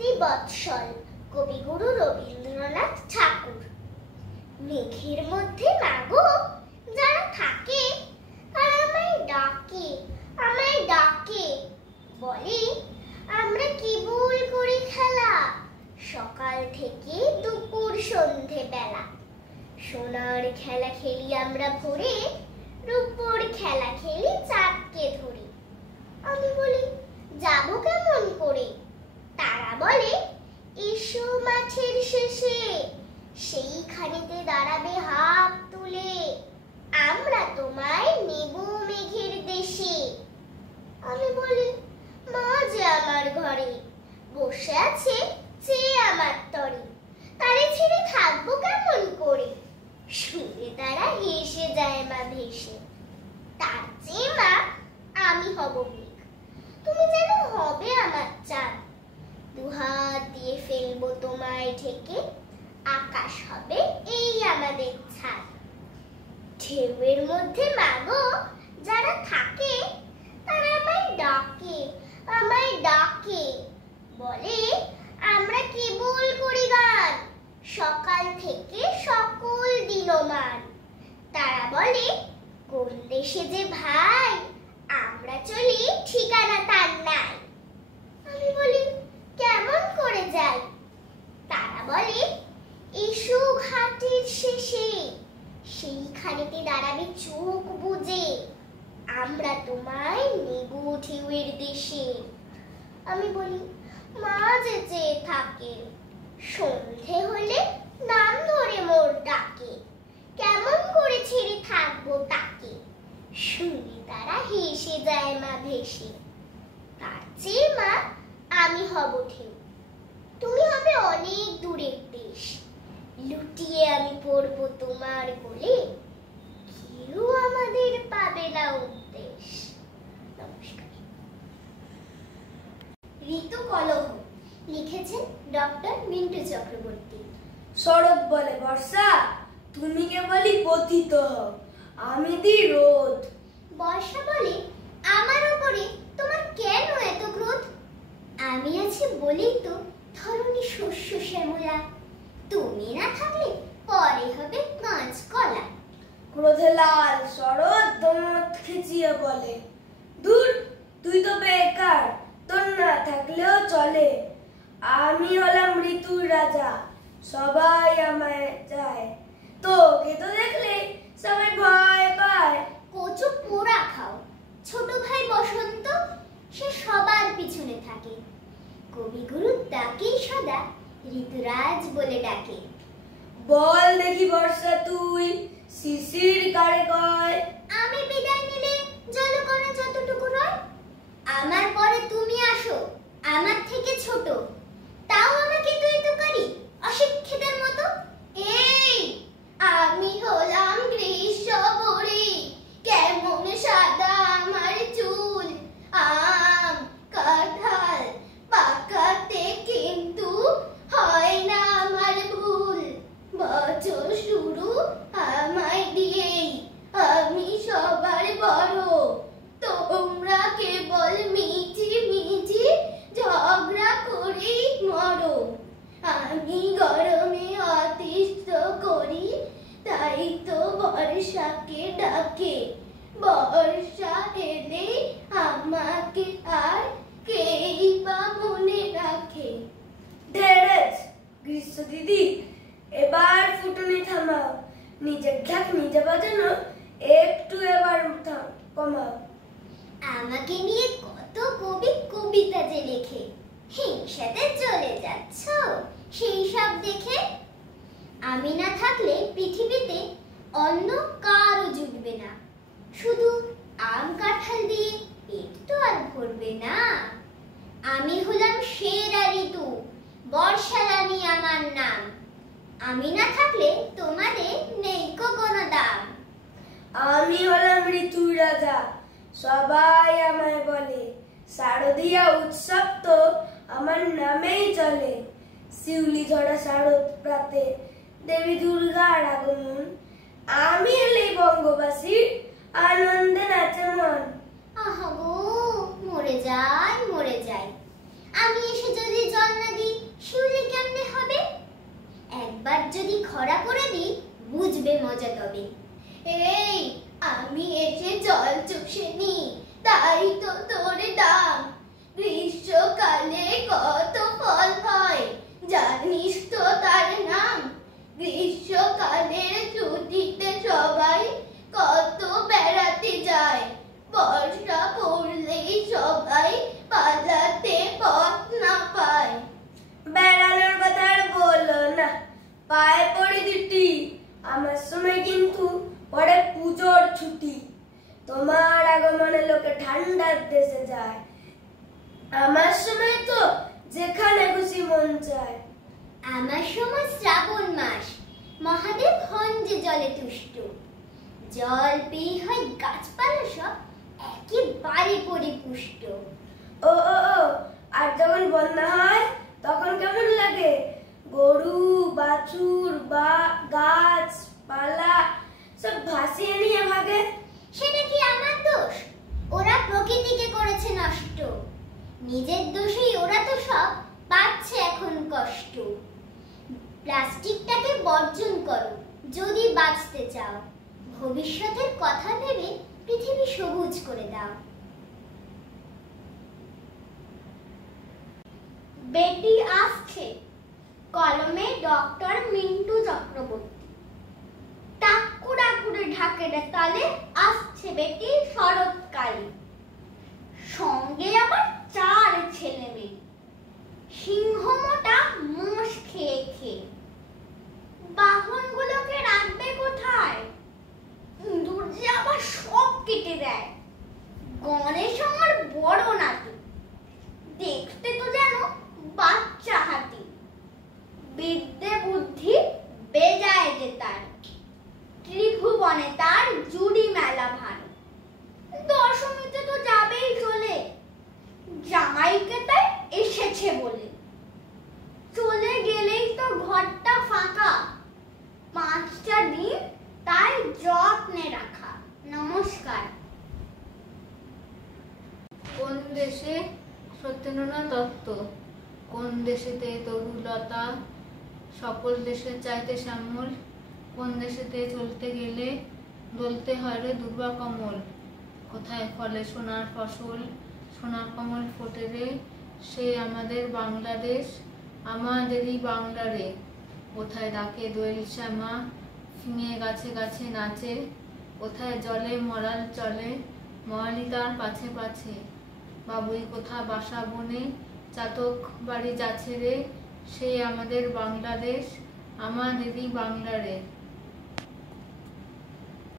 শ্রীবৎসল কবিগুরু রবীন্দ্রনাথ ঠাকুর। মেঘের মধ্যে মাগো যারা থাকে তারা আমায় ডাকে, আমায় ডাকে, বলে আমরা কেবল করি খেলা, সকাল থেকে দুপুর সন্ধে বেলা। সোনার খেলা খেলি আমরা ভোরে, রূপোর খেলা খেলি চাঁদকে ধরে। আমি বলি যাবো কেমন করে? তারা বলে এসো মাঠের শেষে, সেইখানেতে দাঁড়াবে হাত তুলে, আমরা তোমায় নেব মেঘের দেশে। আমি বলি মা যে আমার ঘরে বসে আছে চেয়ে আমার তরে, তারে ছেড়ে থাকবো কেমন করে? শুনে তারা হেসে যায় মা ভেসে। তার চেয়ে মা আমি হব মেঘ, তুমি যেন হবে আমার চাঁদ। দুহাত দিয়ে ফেলবো তোমায় ঢেকে, আকাশ হবে এই আমাদের ছাদ। ঢেউয়ের মধ্যে মাগো যারা থাকে তারা আমায় ডাকে, আমায় ডাকে, বলে আমরা কেবল করি গান, সকাল থেকে সকল দিনমান। তারা বলে কোন দেশে যে ভাই, আমরা চলি ঠিকানা তার নাই। আমি বলি কেমন করে যাই? তারা বলে এসো ঘাটের শেষে, সেইখানেতে দাঁড়াবে চোখ বুজে, আমরা তোমায় নেব ঢেউয়ের দেশে। আমি বলি মা যে চেয়ে থাকে, সন্ধে হলে নাম ধরে মোর ডাকে, কেমন করে ছেড়ে থাকবো তাকে? শুনে তারা হেসে যায় মা ভেসে। তার চেয়ে মা আমি হব ঢেউ, তুমি হবে অনেক দূরের দেশ, লুটিয়ে আমি পড়বো তোমার কোলে, কেউ আমাদের পাবে না উদ্দেশ। নমস্কার। ঋতু কলহ লিখেছেন ডক্টর মিন্টু চক্রবর্তী। শরৎ বলে বর্ষা তুমি কেবলই পতিত হও, আমি দিই রোদ। বর্ষা বলে আমার উপরে তোমার কেন এত ক্রোধ? আমি আছি বলেই তো ধরণী শস্য শ্যামলা, তুমি না থাকলে পরে হবে কাঁচকলা। ক্রোধে লাল শরৎ দমত খিচিয়ে বলে, দূর তুই তো বেকার, তোর না থাকলেও চলে। আমি হলাম ঋতুর রাজা, সবাই আমায় চায়, তোকে তো দেখলে সবাই ভয় পায়। কচু পোড়া খাও, ছোট ভাই বসন্ত সে সবার পিছনে থাকে, কবিগুরু তাকেই সদা ঋতুরাজ বলে ডাকে। বল দেখি বর্ষা তুই শিশির কারে কয়? আমি বিদায় নিলে জলকণা যতটুকু রয়, আমার পরে তুমি আসো আমার থেকে ছোট, তাও আমাকে তুই তো করি অশিক্ষিতের মতো। এই আমি হলাম গ্রীষ্ম পরি, কেমন সাদা আমার চুল, আম কাঁঠাল পাকাতে কিন্তু হয় না আমার ভুল। বছর শুরু আমায় দিয়েই, আমি সবার বড়, তোমরা কেবল মিছি মিছি ঝগড়া করেই মরো। আমি গরমে অতিষ্ঠ করি, তাই তো বর্ষাকে ডাকে, বর্ষা এলে আমাকে আর কেই বা মনে রাখে। ঢেড়েছ গ্রীষ্ম দিদি এবার ফুটুনি থামাও, নিজের ঢাক নিজে বাজানো একটু এবার কমাও। আমাকে নিয়ে কত কবি কবিতা যে লেখে, হিংসাতে চলে যাচ্ছ সেই সব দেখে। আমি না থাকলে পৃথিবীতে অন্য কারও জুটবে না, শুধু আম কাঁঠাল দিয়ে পেট তো আর ভরবে না। আমি হলাম সেরা ঋতু, বর্ষা রানী আমার নাম, আমি না থাকলে তোমাদের নেই কোনো দাম। আমি হলাম ঋতুর রাজা, সবাই আমায় বলে, শারদীয়া উৎসব তো আমার নামেই চলে। শিউলি ঝরা শারদ প্রাতে দেবী দুর্গার আগমন, আমি এলেই বঙ্গবাসীর আনন্দে নাচে মন। আহা গো মরে যাই মরে যাই, আমি এসে যদি জল না দিই যদি খরা করে দিই বুঝবে মজা তবে। এই আমি এসে জল চুষে নি, তাই তো তোর দাম। গ্রীষ্মকালে কত ফল হয় জানিস তো তার নাম। গ্রীষ্মকালের ছুটিতে সবাই কত বেড়াতে যায়। বর্ষা পড়লেই সবাই পালাতে পথ না পায়। বেড়ানোর কথা আর বলো না, পায়ে পড়ি দিটি। আমার সময় কিন্তু পরে পুজোর ছুটি। তোমার আগমনে লোকে ঠান্ডার দেশে যায়, আমার সময় তো যেখানে খুশি মন চায়। আমার সময় শ্রাবণ মাস, মহাদেব হন যে জলে তুষ্ট। জল পেয়ে হয় গাছপালা সব একেবারে পরিপুষ্ট। ও ও ও, আর যখন বন্যা হয় তখন কেমন লাগে? গরু বাছুর বা গাছপালা সব ভাসিয়ে নিয়ে ভাগে। সেটা কি আমার দোষ? ওরা প্রকৃতিকে করেছে নষ্ট। নিজের দোষেই ওরা তো সব পাচ্ছে এখন কষ্ট। প্লাস্টিকটাকে বর্জন করো যদি বাঁচতে চাও। ভবিষ্যতের কথা ভেবে পৃথিবী সবুজ করে দাও। বেটি আসছে, কলমে ডক্টর মিন্টু চক্রবর্তী। টাকুরে ঢাকের তালে আসছে বেটি শরৎকালে। সঙ্গে আবার 4 ছেলে মেয়ে, সিংহ মোটা মোষ খেয়ে খেয়ে। বাহনগুলোকে রাখবে কোথায়? ইঁদুর যে আবার সব কেটে দেয়। গণেশ আমার বড় নাতি, দেখতে তো যেন বাচ্চা হাতি। বিদ্যে বুদ্ধি বেজায় যে তার, ত্রিভুবনে তার জুড়ি মেলা ভার। দশমীতে তো যাবেই চলে, জামাইকে তাই এসেছে বলে। চলে গেলেই তো ঘরটা ফাঁকা, 5টা দিন তাই যত্নে রাখা। নমস্কার। কোন দেশে সত্যেন্দ্রনাথ দত্ত। কোন দেশেতে তরুলতা, সকল দেশের চাইতে শ্যামল। কোন দেশেতে চলতে গেলে দলতে হয় রে দুর্বা কমল। কোথায় ফলে সোনার ফসল, সোনার কমল ফোটে রে, সে আমাদের বাংলাদেশ, আমাদেরই বাংলা রে। কোথায় ডাকে দোয়েল শ্যামা, ফিঙে গাছে গাছে নাচে। কোথায় জলে মরাল চলে, মরালি তার পাছে পাছে। বাবুই কোথা বাসা বনে, চাতক বাড়ি যাচ্ছে রে, সে আমাদের বাংলাদেশ, আমাদেরই বাংলা রে।